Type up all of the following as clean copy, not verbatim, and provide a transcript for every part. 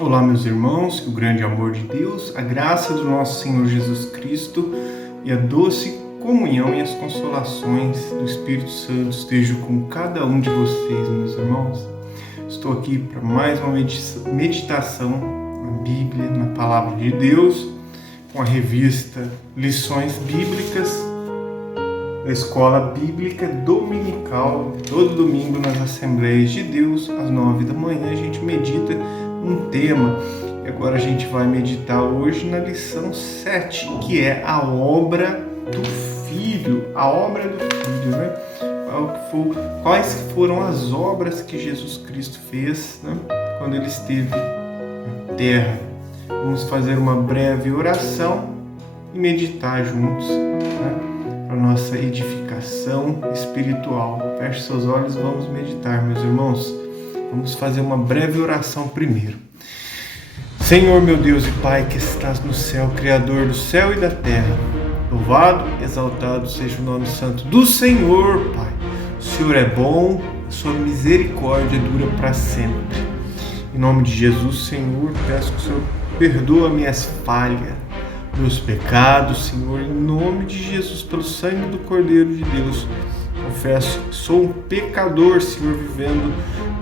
Olá, meus irmãos, que o grande amor de Deus, a graça do nosso Senhor Jesus Cristo e a doce comunhão e as consolações do Espírito Santo estejam com cada um de vocês, meus irmãos. Estou aqui para mais uma meditação na Bíblia, na Palavra de Deus, com a revista Lições Bíblicas da Escola Bíblica Dominical. Todo domingo nas Assembleias de Deus, às 9 da manhã, a gente medita um tema. E agora a gente vai meditar hoje na lição 7, que é a obra do Filho. A obra do Filho, né? Quais foram as obras que Jesus Cristo fez, né, quando ele esteve na terra? Vamos fazer uma breve oração e meditar juntos, né, para a nossa edificação espiritual. Feche seus olhos, vamos meditar, meus irmãos. Vamos fazer uma breve oração primeiro. Senhor, meu Deus e Pai, que estás no céu, Criador do céu e da terra, louvado, exaltado seja o nome santo do Senhor, Pai. O Senhor é bom, a sua misericórdia dura para sempre. Em nome de Jesus, Senhor, peço que o Senhor perdoa minhas falhas, meus pecados, Senhor, em nome de Jesus, pelo sangue do Cordeiro de Deus. Confesso que sou um pecador, Senhor, vivendo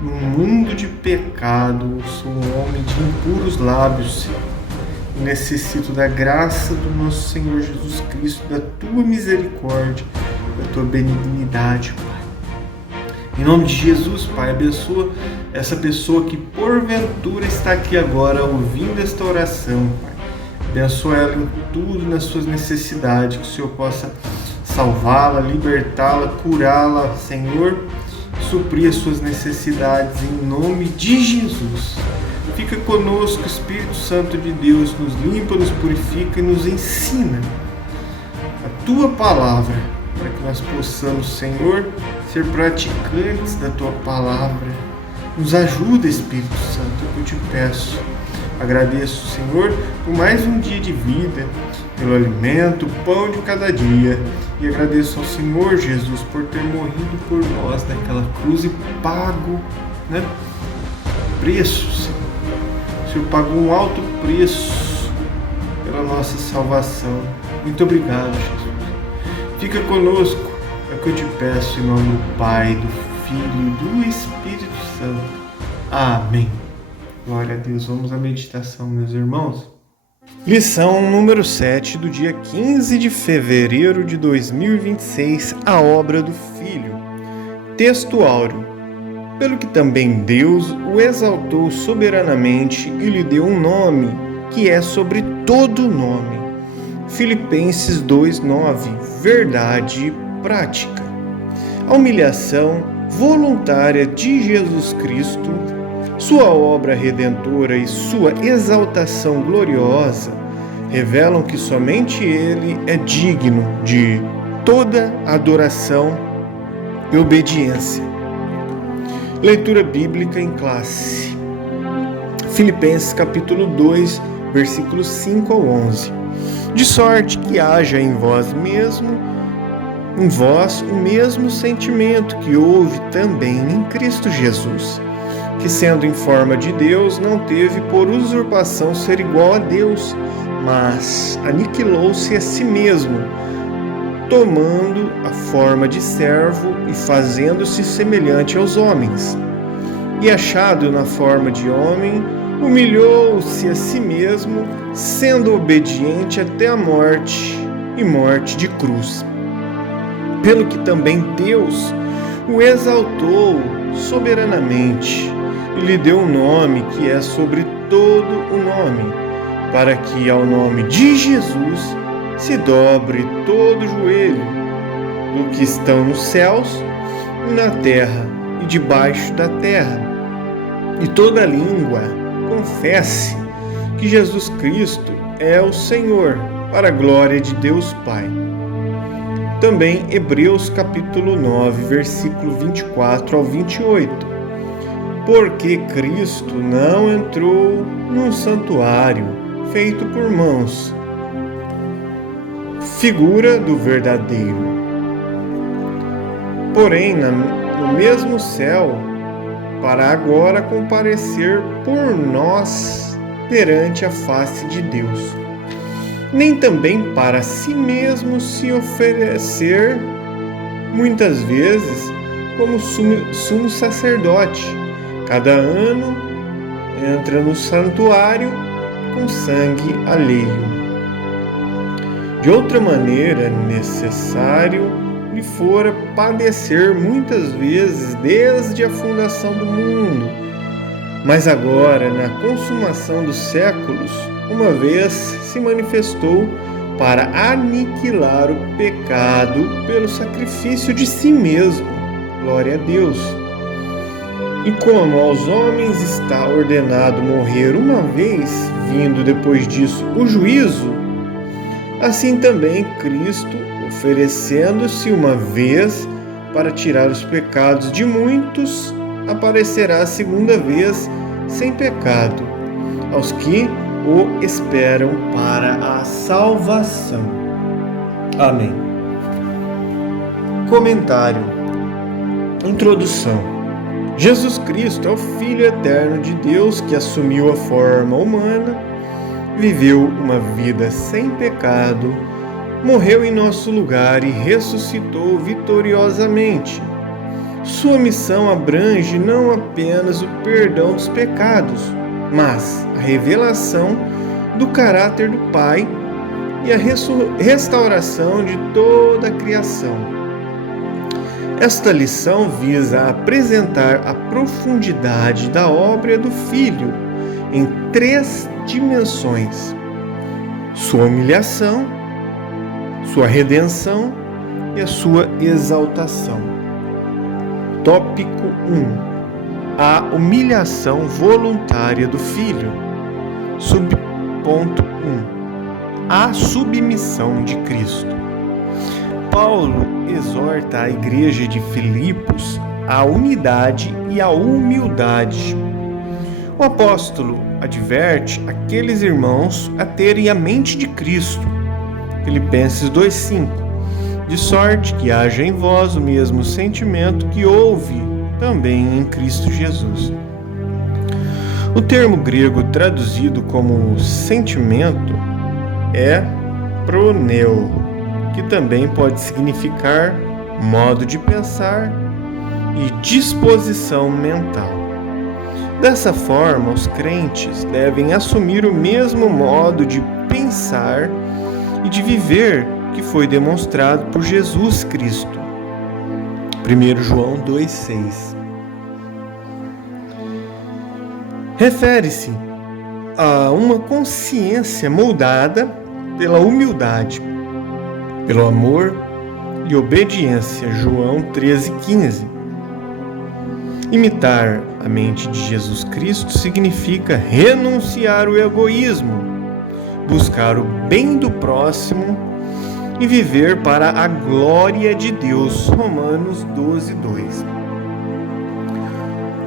num mundo de pecado. Sou um homem de impuros lábios, Senhor. E necessito da graça do nosso Senhor Jesus Cristo, da tua misericórdia, da tua benignidade, Pai. Em nome de Jesus, Pai, abençoa essa pessoa que porventura está aqui agora ouvindo esta oração, Pai. Abençoa ela em tudo, nas suas necessidades, que o Senhor possa salvá-la, libertá-la, curá-la, Senhor, suprir as suas necessidades em nome de Jesus. Fica conosco, Espírito Santo de Deus, nos limpa, nos purifica e nos ensina a tua palavra, para que nós possamos, Senhor, ser praticantes da tua palavra. Nos ajuda, Espírito Santo, eu te peço. Agradeço, Senhor, por mais um dia de vida, pelo alimento, o pão de cada dia. E agradeço ao Senhor Jesus por ter morrido por nós naquela cruz e pago, né, preço, Senhor. O Senhor pagou um alto preço pela nossa salvação. Muito obrigado, Jesus. Fica conosco, é o que eu te peço, em nome do Pai, do Filho e do Espírito Santo. Amém. Glória a Deus. Vamos à meditação, meus irmãos. Lição número 7 do dia 15 de fevereiro de 2026, a obra do Filho. Texto áureo. Pelo que também Deus o exaltou soberanamente e lhe deu um nome, que é sobre todo nome. Filipenses 2:9. Verdade prática. A humilhação voluntária de Jesus Cristo, sua obra redentora e sua exaltação gloriosa revelam que somente Ele é digno de toda adoração e obediência. Leitura bíblica em classe. Filipenses capítulo 2, versículos 5 ao 11. De sorte que haja em vós o mesmo sentimento que houve também em Cristo Jesus, que sendo em forma de Deus, não teve por usurpação ser igual a Deus, mas aniquilou-se a si mesmo, tomando a forma de servo e fazendo-se semelhante aos homens. E achado na forma de homem, humilhou-se a si mesmo, sendo obediente até a morte, e morte de cruz. Pelo que também Deus o exaltou soberanamente, e lhe deu um nome que é sobre todo o nome, para que ao nome de Jesus se dobre todo o joelho, do que estão nos céus e na terra e debaixo da terra, e toda língua confesse que Jesus Cristo é o Senhor, para a glória de Deus Pai. Também Hebreus capítulo 9, versículo 24 ao 28. Porque Cristo não entrou num santuário feito por mãos, figura do verdadeiro, porém no mesmo céu, para agora comparecer por nós perante a face de Deus, nem também para si mesmo se oferecer, muitas vezes, como sumo sacerdote. Cada ano entra no santuário com sangue alheio. De outra maneira, necessário lhe fora padecer muitas vezes desde a fundação do mundo. Mas agora, na consumação dos séculos, uma vez se manifestou para aniquilar o pecado pelo sacrifício de si mesmo. Glória a Deus! E como aos homens está ordenado morrer uma vez, vindo depois disso o juízo, assim também Cristo, oferecendo-se uma vez para tirar os pecados de muitos, aparecerá a segunda vez sem pecado, aos que o esperam para a salvação. Amém. Comentário. Introdução. Jesus Cristo é o Filho eterno de Deus que assumiu a forma humana, viveu uma vida sem pecado, morreu em nosso lugar e ressuscitou vitoriosamente. Sua missão abrange não apenas o perdão dos pecados, mas a revelação do caráter do Pai e a restauração de toda a criação. Esta lição visa apresentar a profundidade da obra do Filho em 3 dimensões: sua humilhação, sua redenção e a sua exaltação. Tópico 1. A humilhação voluntária do Filho. Subponto 1. A submissão de Cristo. Paulo exorta a igreja de Filipos à unidade e à humildade. O apóstolo adverte aqueles irmãos a terem a mente de Cristo. Filipenses 2,5. De sorte que haja em vós o mesmo sentimento que houve também em Cristo Jesus. O termo grego traduzido como sentimento é proneu, que também pode significar modo de pensar e disposição mental. Dessa forma, os crentes devem assumir o mesmo modo de pensar e de viver que foi demonstrado por Jesus Cristo. 1 João 2,6. Refere-se a uma consciência moldada pela humildade, pelo amor e obediência. João 13,15. Imitar a mente de Jesus Cristo significa renunciar ao egoísmo, buscar o bem do próximo e viver para a glória de Deus. Romanos 12:2.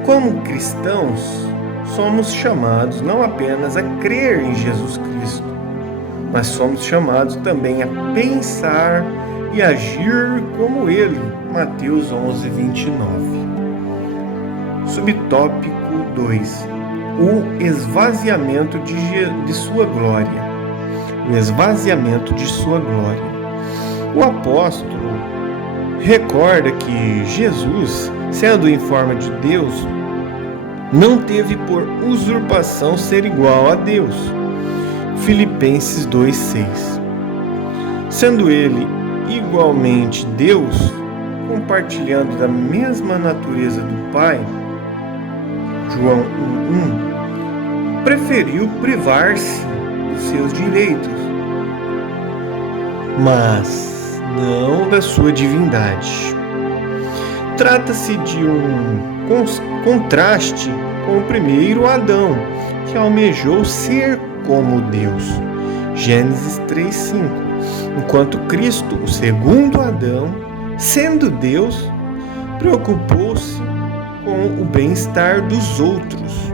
Como cristãos, somos chamados não apenas a crer em Jesus Cristo, mas somos chamados também a pensar e agir como Ele. Mateus 11:29. Subtópico 2. O esvaziamento de sua glória. O esvaziamento de sua glória. O apóstolo recorda que Jesus, sendo em forma de Deus, não teve por usurpação ser igual a Deus. Filipenses 2,6. Sendo ele igualmente Deus, compartilhando da mesma natureza do Pai, João 1,1, preferiu privar-se dos seus direitos, mas não da sua divindade. Trata-se de um contraste com o primeiro Adão, que almejou ser como Deus. Gênesis 3,5. Enquanto Cristo, o segundo Adão, sendo Deus, preocupou-se com o bem-estar dos outros.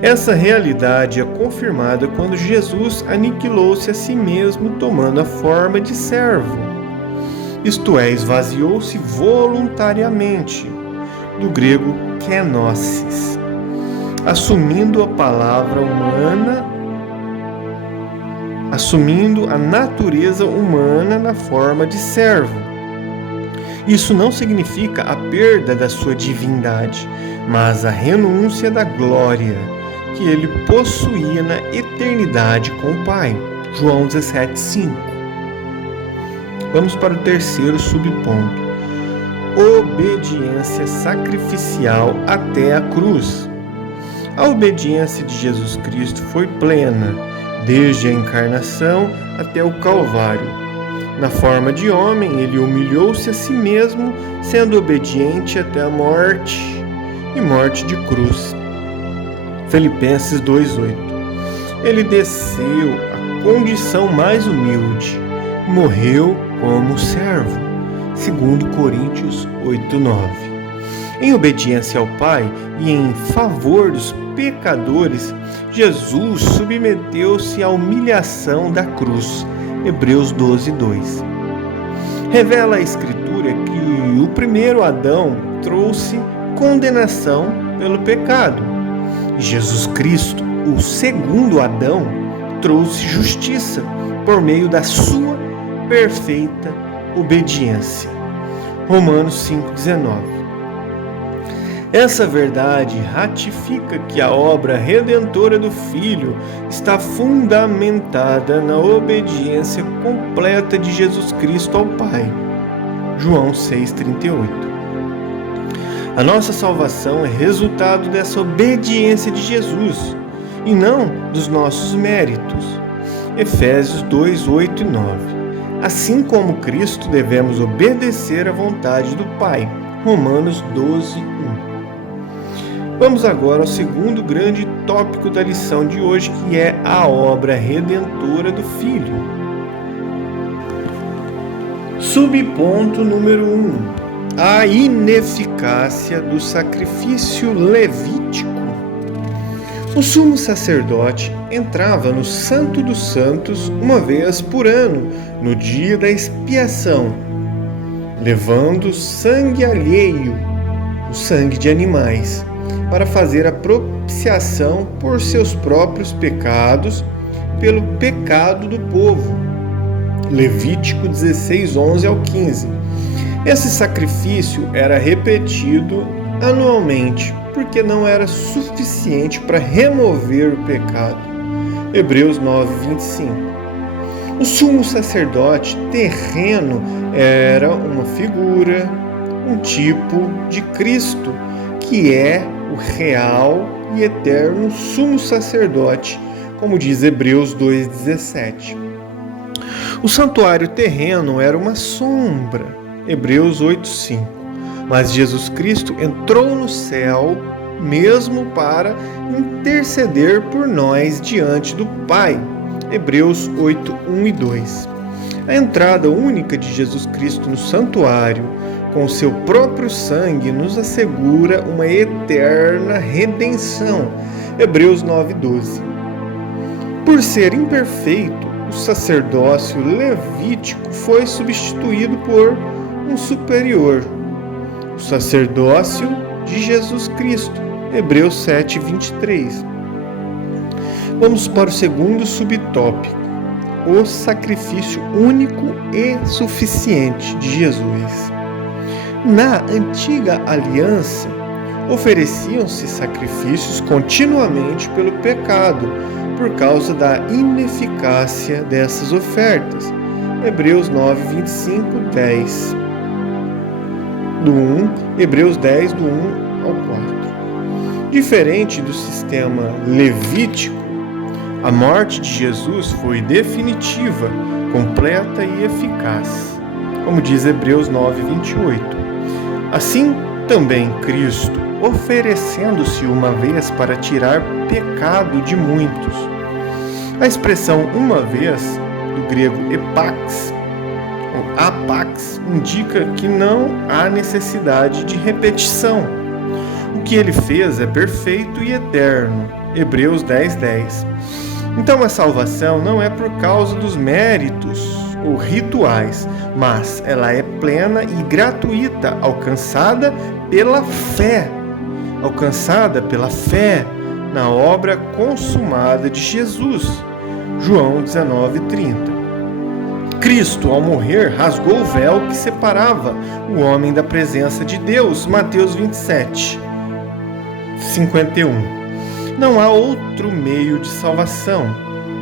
Essa realidade é confirmada quando Jesus aniquilou-se a si mesmo, tomando a forma de servo. Isto é, esvaziou-se voluntariamente, do grego kenosis. assumindo a palavra humana, assumindo a natureza humana na forma de servo. Isso não significa a perda da sua divindade, mas a renúncia da glória que ele possuía na eternidade com o Pai. João 17:5. Vamos para o terceiro subponto. Obediência sacrificial até a cruz. A obediência de Jesus Cristo foi plena, desde a encarnação até o Calvário. Na forma de homem, ele humilhou-se a si mesmo, sendo obediente até a morte e morte de cruz. Filipenses 2:8. Ele desceu à condição mais humilde, morreu como servo. 2 Coríntios 8:9. Em obediência ao Pai e em favor dos pecadores, Jesus submeteu-se à humilhação da cruz. Hebreus 12:2. Revela a Escritura que o primeiro Adão trouxe condenação pelo pecado. Jesus Cristo, o segundo Adão, trouxe justiça por meio da sua perfeita obediência. Romanos 5:19. Essa verdade ratifica que a obra redentora do Filho está fundamentada na obediência completa de Jesus Cristo ao Pai. João 6:38. A nossa salvação é resultado dessa obediência de Jesus e não dos nossos méritos. Efésios 2:8 e 9. Assim como Cristo, devemos obedecer à vontade do Pai. Romanos 12:1. Vamos agora ao segundo grande tópico da lição de hoje, que é a obra redentora do Filho. Subponto número 1. A ineficácia do sacrifício levítico. O sumo sacerdote entrava no Santo dos Santos uma vez por ano, no dia da expiação, levando sangue alheio, o sangue de animais, para fazer a propiciação por seus próprios pecados, pelo pecado do povo. Levítico 16:11 ao 15. Esse sacrifício era repetido anualmente, porque não era suficiente para remover o pecado. Hebreus 9:25. O sumo sacerdote terreno era uma figura, um tipo de Cristo, que é o real e eterno sumo sacerdote, como diz Hebreus 2:17. O santuário terreno era uma sombra, Hebreus 8:5. Mas Jesus Cristo entrou no céu mesmo para interceder por nós diante do Pai, Hebreus 8:1 e 2. A entrada única de Jesus Cristo no santuário, com seu próprio sangue, nos assegura uma eterna redenção. Hebreus 9:12. Por ser imperfeito, o sacerdócio levítico foi substituído por um superior, o sacerdócio de Jesus Cristo. Hebreus 7:23. Vamos para o segundo subtópico: o sacrifício único e suficiente de Jesus. Na antiga aliança, ofereciam-se sacrifícios continuamente pelo pecado, por causa da ineficácia dessas ofertas. Hebreus 9:25, 10. Do 1, Hebreus 10, do 1 ao 4. Diferente do sistema levítico, a morte de Jesus foi definitiva, completa e eficaz, como diz Hebreus 9:28. Assim também Cristo, oferecendo-se uma vez para tirar pecado de muitos. A expressão uma vez, do grego epax ou apax, indica que não há necessidade de repetição. O que ele fez é perfeito e eterno. Hebreus 10:10. Então a salvação não é por causa dos méritos ou rituais, mas ela é plena e gratuita, alcançada pela fé na obra consumada de Jesus. João 19:30. Cristo, ao morrer, rasgou o véu que separava o homem da presença de Deus. Mateus 27:51. Não há outro meio de salvação,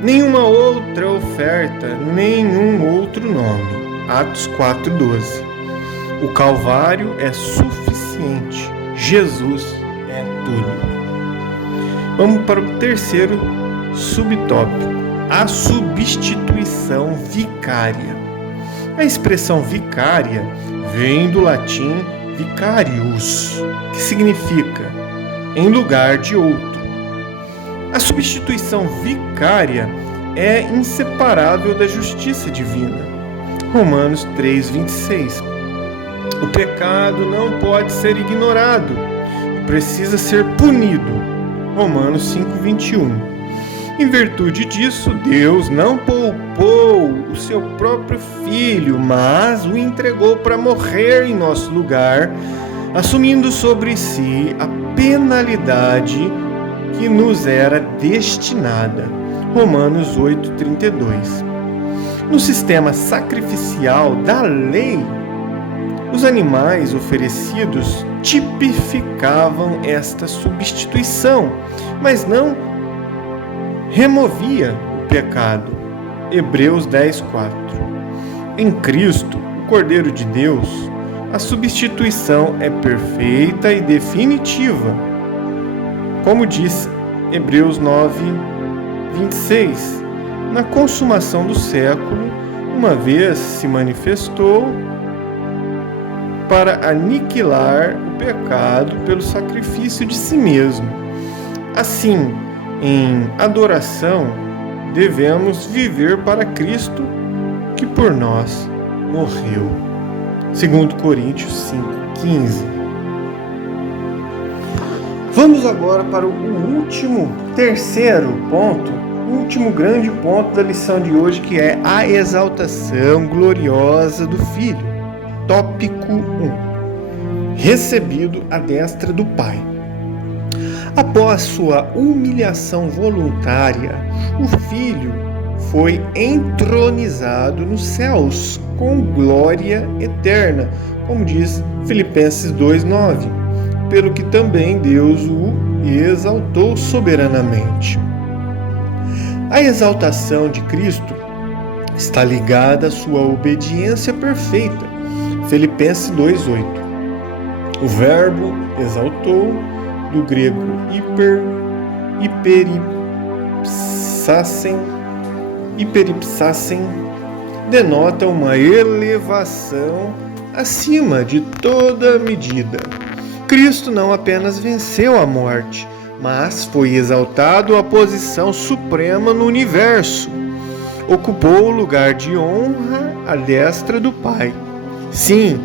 nenhuma outra oferta, nenhum outro nome. Atos 4:12. O Calvário é suficiente. Jesus é tudo. Vamos para o terceiro subtópico: a substituição vicária. A expressão vicária vem do latim vicarius, que significa em lugar de outro. A substituição vicária é inseparável da justiça divina. Romanos 3:26. O pecado não pode ser ignorado e precisa ser punido. Romanos 5:21. Em virtude disso, Deus não poupou o seu próprio Filho, mas o entregou para morrer em nosso lugar, assumindo sobre si a penalidade que nos era destinada. Romanos 8:32. No sistema sacrificial da lei, os animais oferecidos tipificavam esta substituição, mas não removia o pecado. Hebreus 10:4. Em Cristo, o Cordeiro de Deus, a substituição é perfeita e definitiva. Como diz Hebreus 9:26, na consumação do século, uma vez se manifestou para aniquilar o pecado pelo sacrifício de si mesmo. Assim, em adoração, devemos viver para Cristo, que por nós morreu. 2 Coríntios 5:15. Vamos agora para o terceiro ponto, o último grande ponto da lição de hoje, que é a exaltação gloriosa do Filho. Tópico 1. Recebido à destra do Pai. Após sua humilhação voluntária, o Filho foi entronizado nos céus com glória eterna, como diz Filipenses 2:9, pelo que também Deus o exaltou soberanamente. A exaltação de Cristo está ligada à sua obediência perfeita. Filipenses 2:8. O verbo exaltou, do grego hiperipsassen, denota uma elevação acima de toda medida. Cristo não apenas venceu a morte, mas foi exaltado à posição suprema no universo. Ocupou o lugar de honra à destra do Pai. Sim,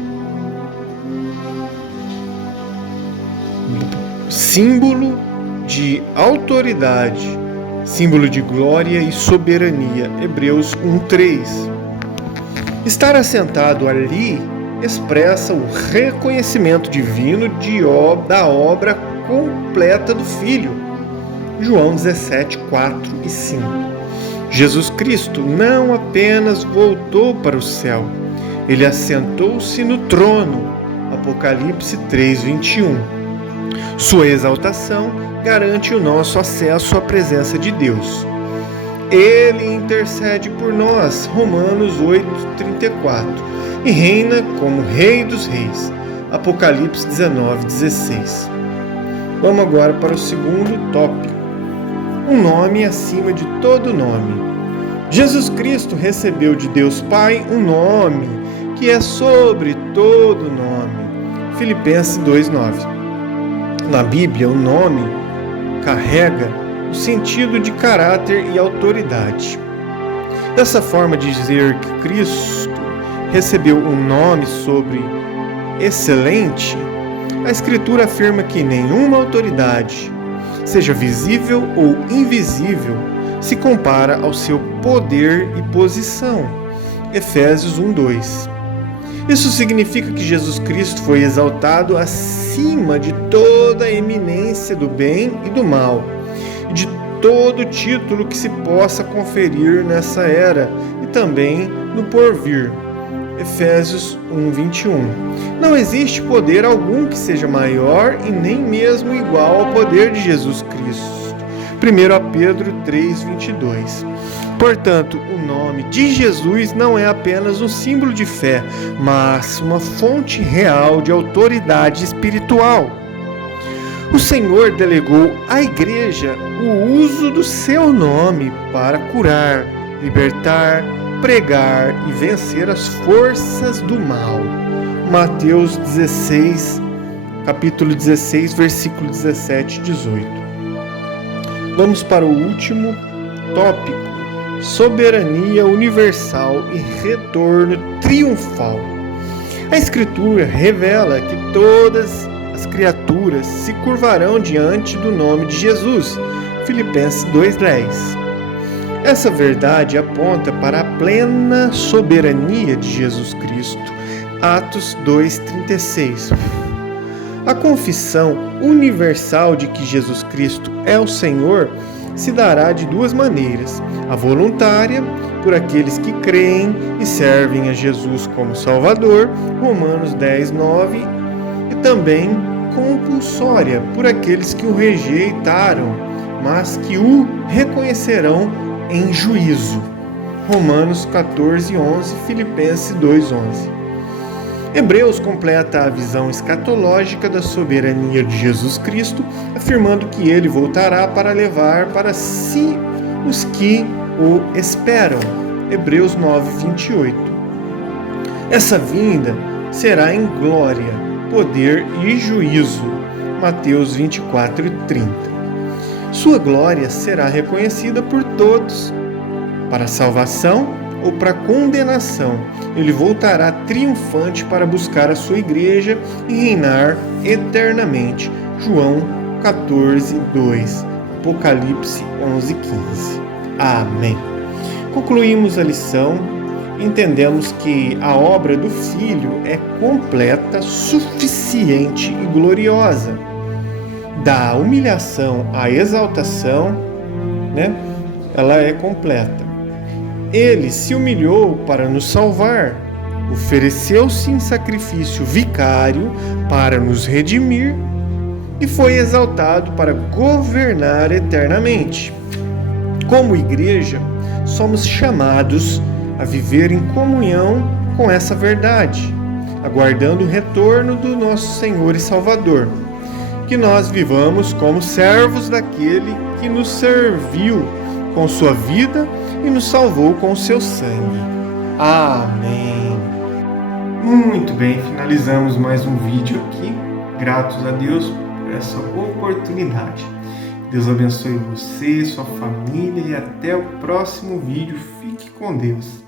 símbolo de autoridade, símbolo de glória e soberania. Hebreus 1:3. Estar assentado ali expressa o reconhecimento divino da obra completa do Filho. João 17:4 e 5. Jesus Cristo não apenas voltou para o céu, ele assentou-se no trono. Apocalipse 3:21. Sua exaltação garante o nosso acesso à presença de Deus. Ele intercede por nós, Romanos 8:34, e reina como Rei dos Reis, Apocalipse 19:16. Vamos agora para o segundo tópico: um nome acima de todo nome. Jesus Cristo recebeu de Deus Pai um nome que é sobre todo nome. Filipenses 2:9. Na Bíblia, o nome carrega o sentido de caráter e autoridade. Dessa forma de dizer que Cristo recebeu um nome sobre excelente, a Escritura afirma que nenhuma autoridade, seja visível ou invisível, se compara ao seu poder e posição. Efésios 1:2. Isso significa que Jesus Cristo foi exaltado acima de toda a eminência do bem e do mal, e de todo título que se possa conferir nessa era e também no porvir. Efésios 1:21. Não existe poder algum que seja maior e nem mesmo igual ao poder de Jesus Cristo. 1 Pedro 3:22. Portanto, o nome de Jesus não é apenas um símbolo de fé, mas uma fonte real de autoridade espiritual. O Senhor delegou à Igreja o uso do seu nome para curar, libertar, pregar e vencer as forças do mal. Mateus 16, capítulo 16, versículo 17 e 18. Vamos para o último tópico: soberania universal e retorno triunfal. A Escritura revela que todas as criaturas se curvarão diante do nome de Jesus. Filipenses 2:10. Essa verdade aponta para a plena soberania de Jesus Cristo. Atos 2:36. A confissão universal de que Jesus Cristo é o Senhor se dará de duas maneiras: a voluntária, por aqueles que creem e servem a Jesus como Salvador, Romanos 10:9, e também compulsória, por aqueles que o rejeitaram, mas que o reconhecerão em juízo, Romanos 14:11, Filipenses 2:11. Hebreus completa a visão escatológica da soberania de Jesus Cristo, afirmando que ele voltará para levar para si os que o esperam. Hebreus 9:28. Essa vinda será em glória, poder e juízo. Mateus 24:30. Sua glória será reconhecida por todos, para salvação ou para condenação. Ele voltará triunfante para buscar a sua igreja e reinar eternamente. João 14:2, Apocalipse 11:15. Amém. Concluímos a lição. Entendemos que a obra do Filho é completa, suficiente e gloriosa. Da humilhação à exaltação, ela é completa. Ele se humilhou para nos salvar, ofereceu-se em sacrifício vicário para nos redimir e foi exaltado para governar eternamente. Como igreja, somos chamados a viver em comunhão com essa verdade, aguardando o retorno do nosso Senhor e Salvador. Que nós vivamos como servos daquele que nos serviu com sua vida e nos salvou com o seu sangue. Amém. Muito bem, finalizamos mais um vídeo aqui. Gratos a Deus por essa oportunidade. Deus abençoe você, sua família e até o próximo vídeo. Fique com Deus.